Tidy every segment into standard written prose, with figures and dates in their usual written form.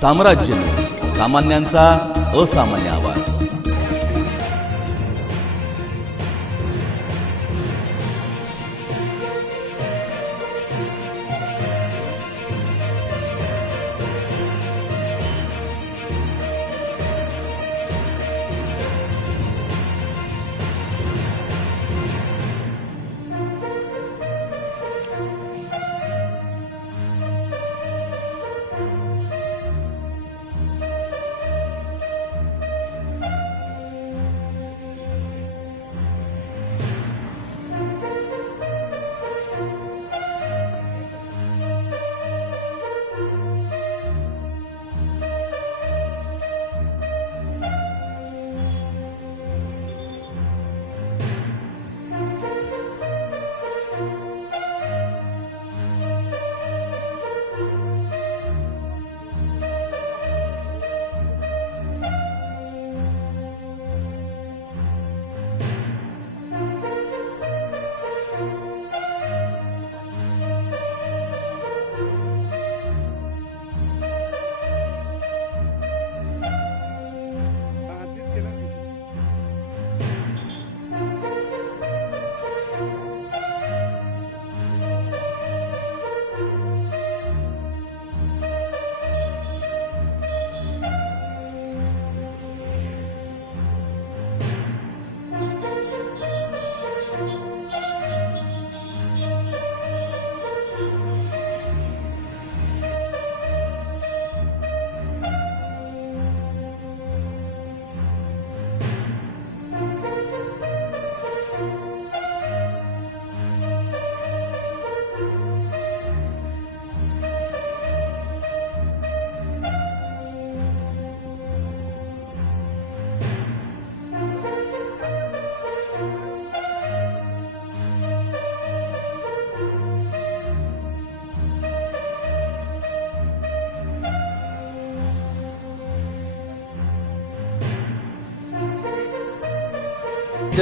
साम्राज्य न्यूज, सामान्यांचा असामान्य आवाज।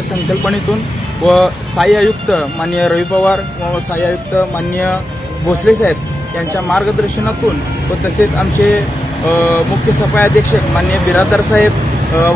संकल्पनेतून व सहाय्य आयुक्त माननीय रवी पवार व सहाय्य आयुक्त माननीय भोसले साहेब यांच्या मार्गदर्शनातून व तसेच आमचे मुख्य सफाई अधीक्षक माननीय बिराददार साहेब,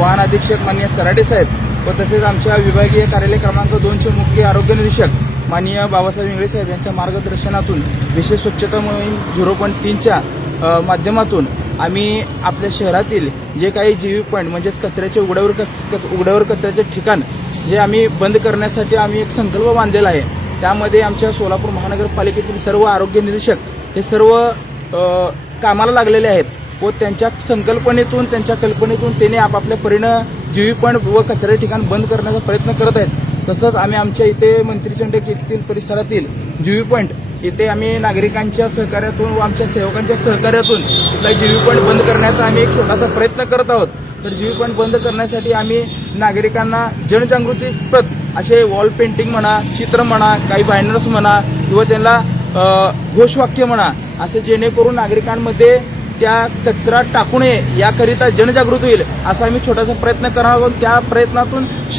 वाहन अधीक्षक माननीय चराडे साहेब व तसेच आमच्या विभागीय कार्यालय क्रमांक 2चे मुख्य आरोग्य निरीक्षक माननीय बाबासाहेब इंगळे साहेब यांच्या मार्गदर्शनातून विशेष स्वच्छता मोहीम 0.3च्या माध्यमातून आम्ही आपल्या शहरातील जे काही जीवी पॉईंट म्हणजेच कचऱ्याचे उघड्यावर कचऱ्याचे ठिकाण जे आम्ही बंद करण्यासाठी आम्ही एक संकल्प बांधलेला आहे। त्यामध्ये आमच्या सोलापूर महानगरपालिकेतील सर्व आरोग्य निरीक्षक हे सर्व कामाला लागलेले आहेत व त्यांच्या संकल्पनेतून त्यांच्या कल्पनेतून त्यांनी आपापल्या परीनं जीवी पॉईंट व कचऱ्याचे ठिकाण बंद करण्याचा प्रयत्न करत आहेत। तसंच आम्ही आमच्या इथे मंत्री चंडक येथील परिसरातील जीवी पॉईंट इथे आम्ही नागरिकांच्या सहकार्यातून व आमच्या सेवकांच्या सहकार्यातून इथला जीवी पॉईंट बंद करण्याचा आम्ही एक छोटासा प्रयत्न करत आहोत। तर जीवी पॉईंट बंद करण्यासाठी आम्ही नागरिकांना जनजागृतीप्रत असे वॉल पेंटिंग म्हणा, चित्र म्हणा, काही बॅनर्स म्हणा किंवा त्यांना घोषवाक्य म्हणा असे जेणेकरून नागरिकांमध्ये त्या कचरा टाकू नये याकरिता जनजागृती होईल असा आम्ही छोटासा प्रयत्न करणार आहोत। त्या प्रयत्नातून